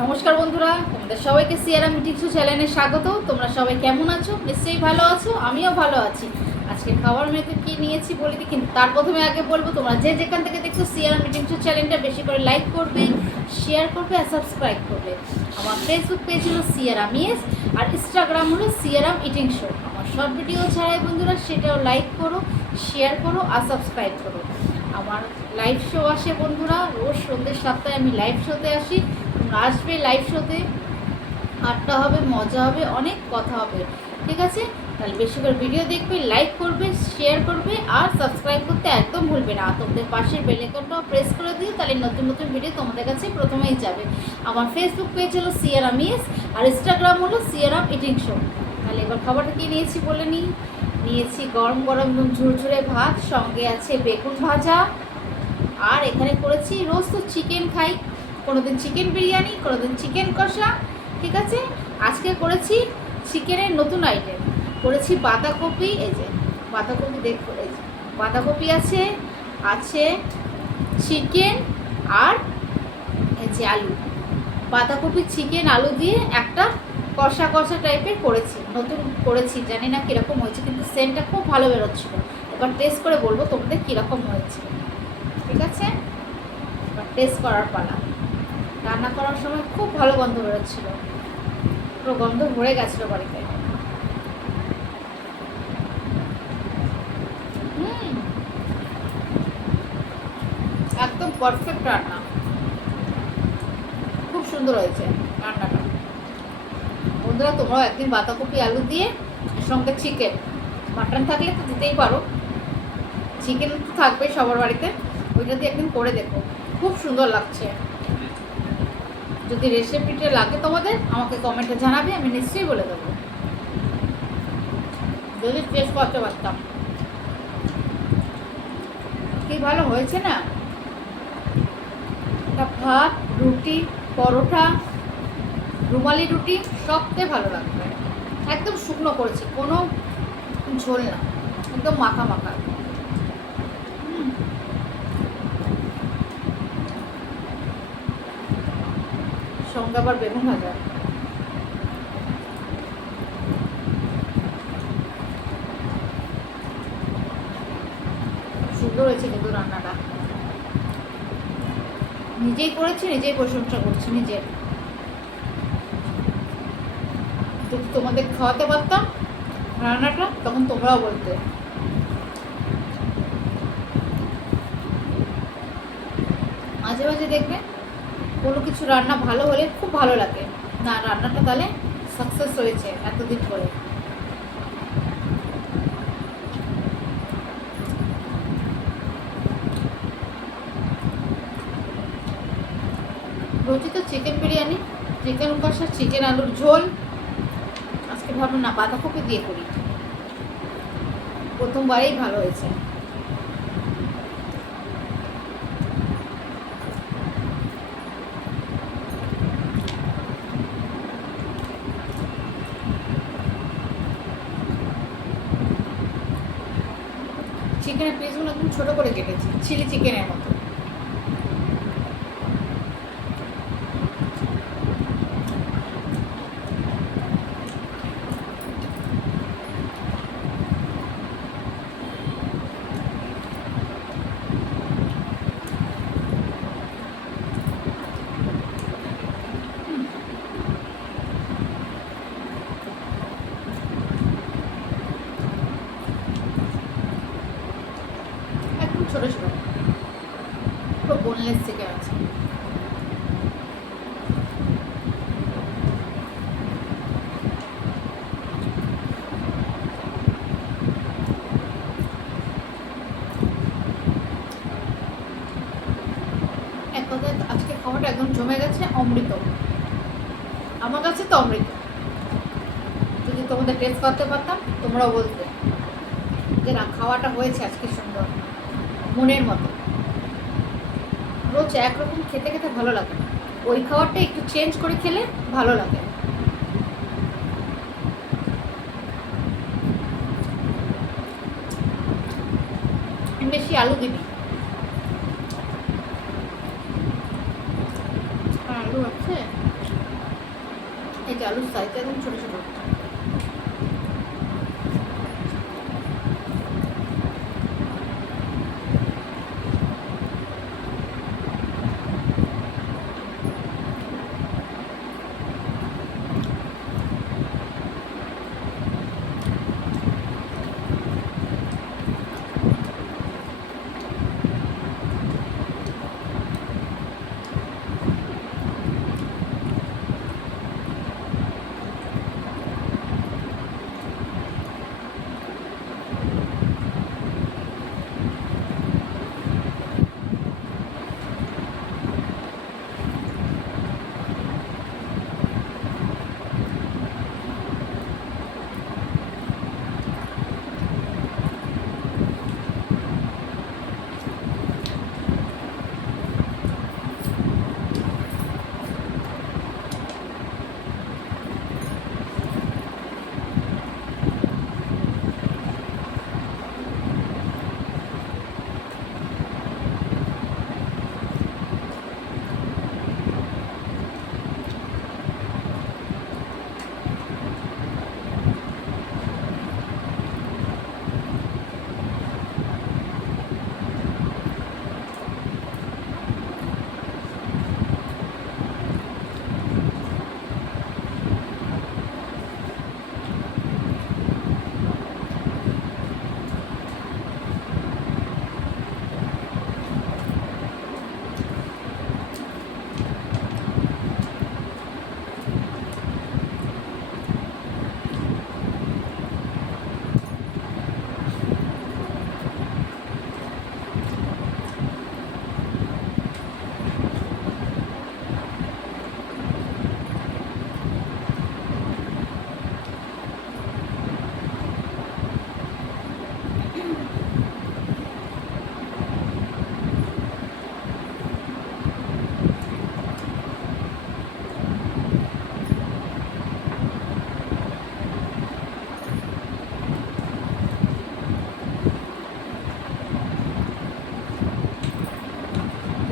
নমস্কার বন্ধুরা, তোমাদের সবাইকে সিয়ারাম মিটিং শো চ্যানেলে স্বাগত। তোমরা সবাই কেমন আছো? নিশ্চয়ই ভালো আছো, আমিও ভালো আছি। আজকে খাবার মেনুতে কি নিয়েছি বলে দিই, কিন্তু তার প্রথমে আগে বলবো তোমরা যে যেখান থেকে দেখছো সিয়ারাম মিটিং শো চ্যানেলটা বেশি করে লাইক করবে, শেয়ার করবে আর সাবস্ক্রাইব করবে। আমার ফেসবুক পেজ হলো সিয়ারাম ইয়েস, আর ইনস্টাগ্রাম হলো সিয়ারাম ইটিং শো। আমার শর্ট ভিডিও ছাড়াই বন্ধুরা সেটাও লাইক করো, শেয়ার করো আর সাবস্ক্রাইব করো। আমার লাইভ শো আসে বন্ধুরা, রোজ সন্ধ্যে 7টায় আমি লাইভ শোতে আসি। তোমরা আসবে লাইভ শোতে, আড্ডা হবে, মজা হবে, অনেক কথা হবে, ঠিক আছে? তাহলে বেশি করে ভিডিও দেখবে, লাইক করবে, শেয়ার করবে আর সাবস্ক্রাইব করতে একদম ভুলবে না। আর তোমাদের পাশের বেল আইকনটাও প্রেস করে দিও, তাহলে নতুন নতুন ভিডিও তোমাদের কাছে প্রথমেই যাবে। আমার ফেসবুক পেজ হলো সিয়ারাম ইয়েস, আর ইনস্টাগ্রাম হলো সিয়ারাম ইটিং শো। তাহলে এবার খাবারটা কি নিয়েছি বলে নিই। নিয়েছি গরম গরম ঝুরঝুরে ভাত, সঙ্গে আছে বেগুন ভাজা, আর এখানে করেছি, রোজ তো চিকেন খাই, কোনোদিন চিকেন বিরিয়ানি, কোনোদিন চিকেন কষা, ঠিক আছে? আজকে করেছি চিকেনের নতুন আইটেম, করেছি বাঁধাকপি। এই যে বাঁধাকপি দেখো, এই যে বাঁধাকপি আছে, আছে চিকেন আর এই যে আলু। বাঁধাকপি চিকেন আলু দিয়ে একটা কষা কষা টাইপের করেছি, নতুন করেছি, জানি না কীরকম হয়েছে, কিন্তু সেন্টটা খুব ভালো বেরোচ্ছিলো। এবার টেস্ট করে বলবো তোমাদের কীরকম হয়েছে, ঠিক আছে? এবার টেস্ট করার পালা। রান্না করার সময় খুব ভালো গন্ধ বেরোচ্ছিল, পুরো গন্ধ ভরে গেছিলো বাড়িতে। একদম পারফেক্ট রান্না, খুব সুন্দর হয়েছে রান্নাটা। বন্ধুরা তোমরাও একদিন বাঁধাকপি আলু দিয়ে, সঙ্গে চিকেন, মাটন থাকলে তো দিতেই পারো, চিকেন তো থাকবেই সবার বাড়িতে, ওইটা দিয়ে একদিন করে দেখো, খুব সুন্দর লাগছে। যদি রেসিপিটা লাগে তোমাদের আমাকে কমেন্টে জানাবে, আমি নিশ্চয়ই বলে দেবো, যদি টেস্ট করতে পারতাম। কি ভালো হয়েছে না? তা ভাত, রুটি, পরোটা, রুমালি রুটি সবথেকে ভালো লাগবে। একদম শুকনো করেছি, কোনো ঝোল না, একদম মাখা মাখা। সঙ্গে আবার বেগুন ভাজা। সুন্দর হয়েছে কিন্তু রান্নাটা, নিজেই করেছি, নিজেই প্রশংসা করছি নিজের। যদি তোমাদের খাওয়াতে পারতাম রান্নাটা, তখন তোমরাও বলতে। মাঝে মাঝে দেখবে কোনো কিছু রান্না ভালো হলে খুব ভালো লাগে, না রান্নাটা তাহলে সাকসেস হয়েছে এতদিন পরে। রোজই তো চিকেন বিরিয়ানি, চিকেন কষা, চিকেন আলুর ঝোল, আজকে ভাবলাম না বাঁধাকপি দিয়ে করি, প্রথমবারেই ভালো হয়েছে। চিকেনের পিসগুলো একদম ছোটো করে কেটেছি, চিলি চিকেনের মতো। একদম ছোটো ছোটো, পুরো বোনলেস চিকেন আছে। এক কথায় আজকে খাওয়াটা একদম জমে গেছে, অমৃত আমার কাছে তো অমৃত। যদি তোমাদের টেস্ট করতে পারতাম তোমরাও বলতে যে না খাওয়াটা হয়েছে আজকে সুন্দর, মনের মতো। রোজ একরকম খেতে খেতে ভালো লাগে না, ওই খাবারটা একটু চেঞ্জ করে খেলে ভালো লাগে। বেশি আলু দিবি, আলু আছে এই যে আলুর সাইজটা একদম ছোটো ছোটো।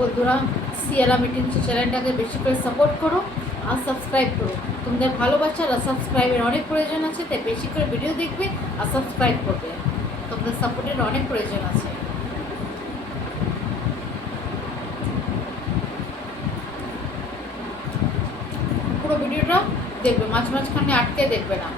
বন্ধুরা, সিয়ারা মিটিং চ্যানেলটাকে বেশি করে সাপোর্ট করো আর সাবস্ক্রাইব করো। তোমাদের ভালোবাসার আর সাবস্ক্রাইবের অনেক প্রয়োজন আছে, তাই বেশি করে ভিডিও দেখবে আর সাবস্ক্রাইব করবে। তোমাদের সাপোর্টের অনেক প্রয়োজন আছে। পুরো ভিডিওটা দেখবে, মাঝখানে আটকে দেখবে না।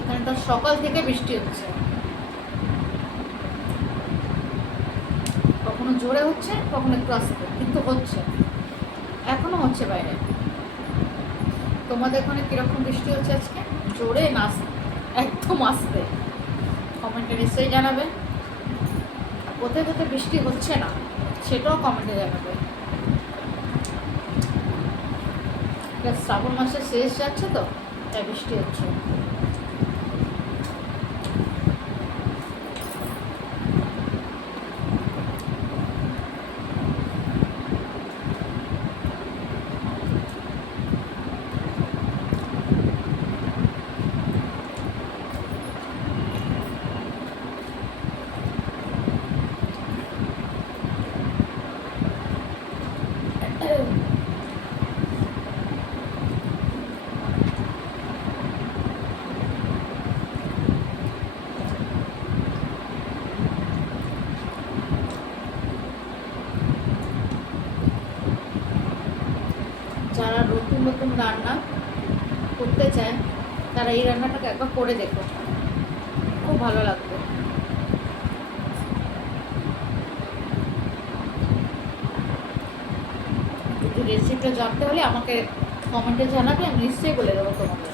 এখানে তো সকাল থেকে বৃষ্টি হচ্ছে, কখনো জোরে হচ্ছে কখনো একটু আস্তে, কিন্তু হচ্ছে, এখনো হচ্ছে বাইরে। তোমাদের ওখানে কিরকম বৃষ্টি হচ্ছে আজকে? জোরে না একদম আস্তে? কমেন্টে নিশ্চয়ই জানাবে। আর কোথায় কোথায় বৃষ্টি হচ্ছে না সেটাও কমেন্টে জানাবে। শ্রাবণ মাসের শেষ যাচ্ছে তো, তাই বৃষ্টি হচ্ছে। যারা নতুন নতুন রান্না করতে চায় তারা এই রান্নাটাকে একবার করে দেখো, খুব ভালো লাগবে। যদি রেসিপিটা জানতে হলে আমাকে কমেন্টে জানাবে, আমি নিশ্চয়ই বলে দেবো তোমাকে।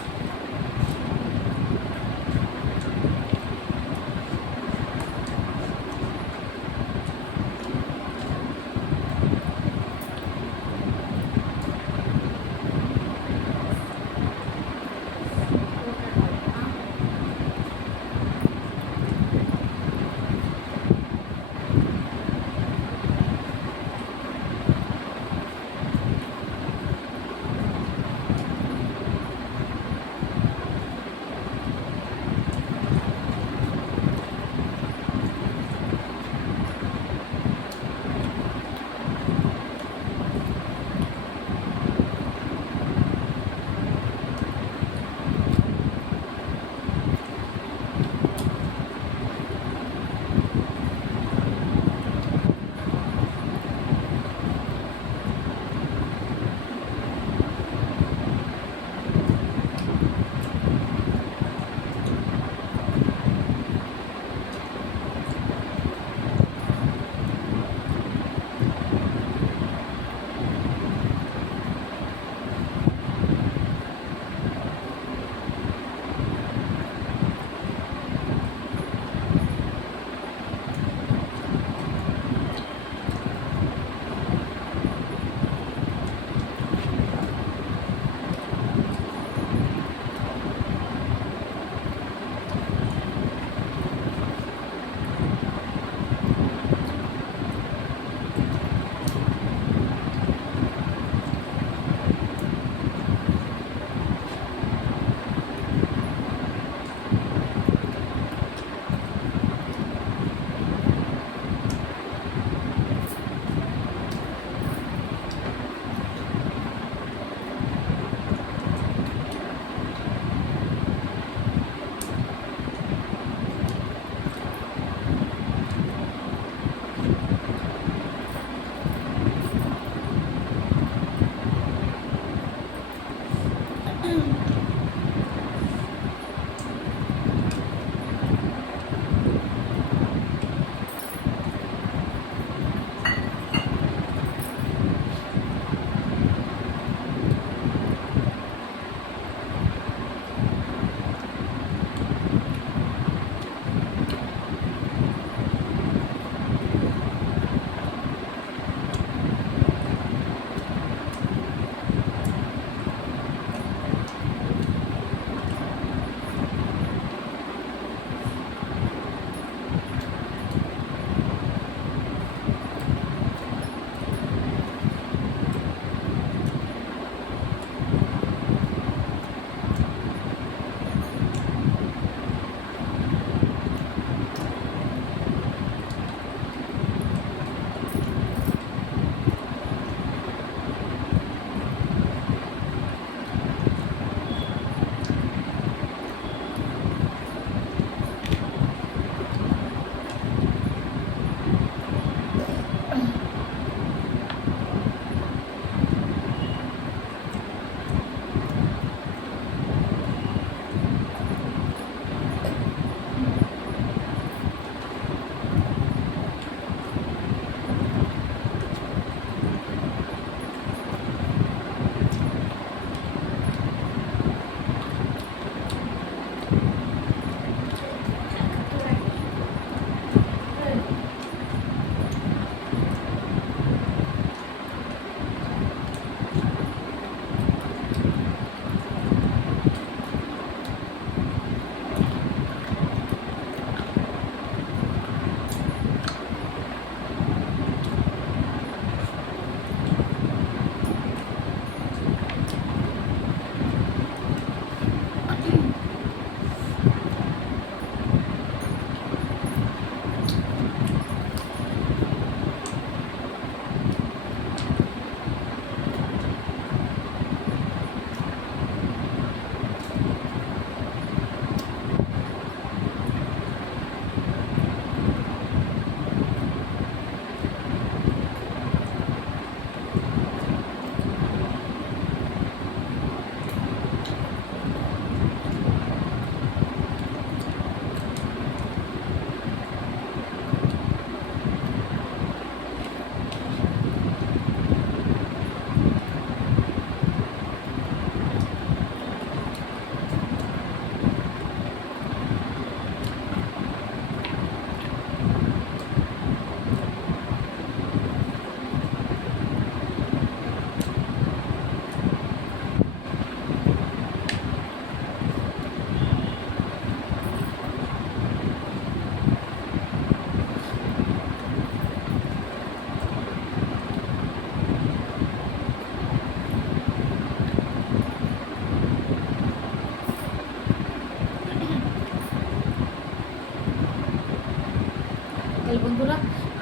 বন্ধুরা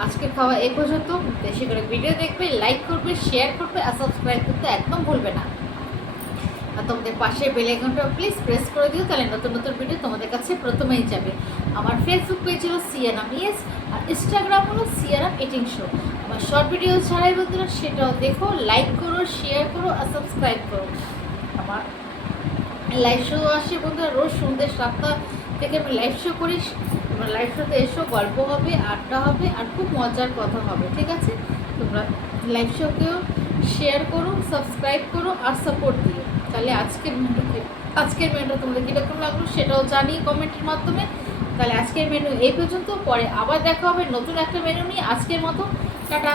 আজকে খাওয়া এ পর্যন্ত। বেশি করে ভিডিও দেখবে, লাইক করবে, শেয়ার করবে আর সাবস্ক্রাইব করতে একদম ভুলবে না। আর তোমাদের পাশে বেল আইকনটা প্লিজ প্রেস করে দিও, তাহলে নতুন নতুন ভিডিও তোমাদের কাছে প্রথমেই যাবে। আমার ফেসবুক পেজ হলো সিয়ারাম ইয়েস, আর ইনস্টাগ্রাম হলো সিয়ারাম ইটিং শো। আমার শর্ট ভিডিও ছাড়াই বন্ধুরা সেটাও দেখো, লাইক করো, শেয়ার করো আর সাবস্ক্রাইব করো। আমার লাইভ শো আসে বন্ধুরা রোজ সন্ধ্যে 7টা থেকে আমি লাইভ শো করি। তোমরা লাইভ শোতে এসো, গল্প হবে, আড্ডা হবে আর খুব মজার কথা হবে, ঠিক আছে? তোমরা লাইভ শোকেও শেয়ার করো, সাবস্ক্রাইব করো আর সাপোর্ট দিও। তাহলে আজকের মেনুটা তোমাদের কীরকম লাগলো সেটাও জানি কমেন্টের মাধ্যমে। তাহলে আজকের মেনু এই পর্যন্ত, পরে আবার দেখা হবে নতুন একটা মেনু নিয়ে। আজকের মতো টাটা।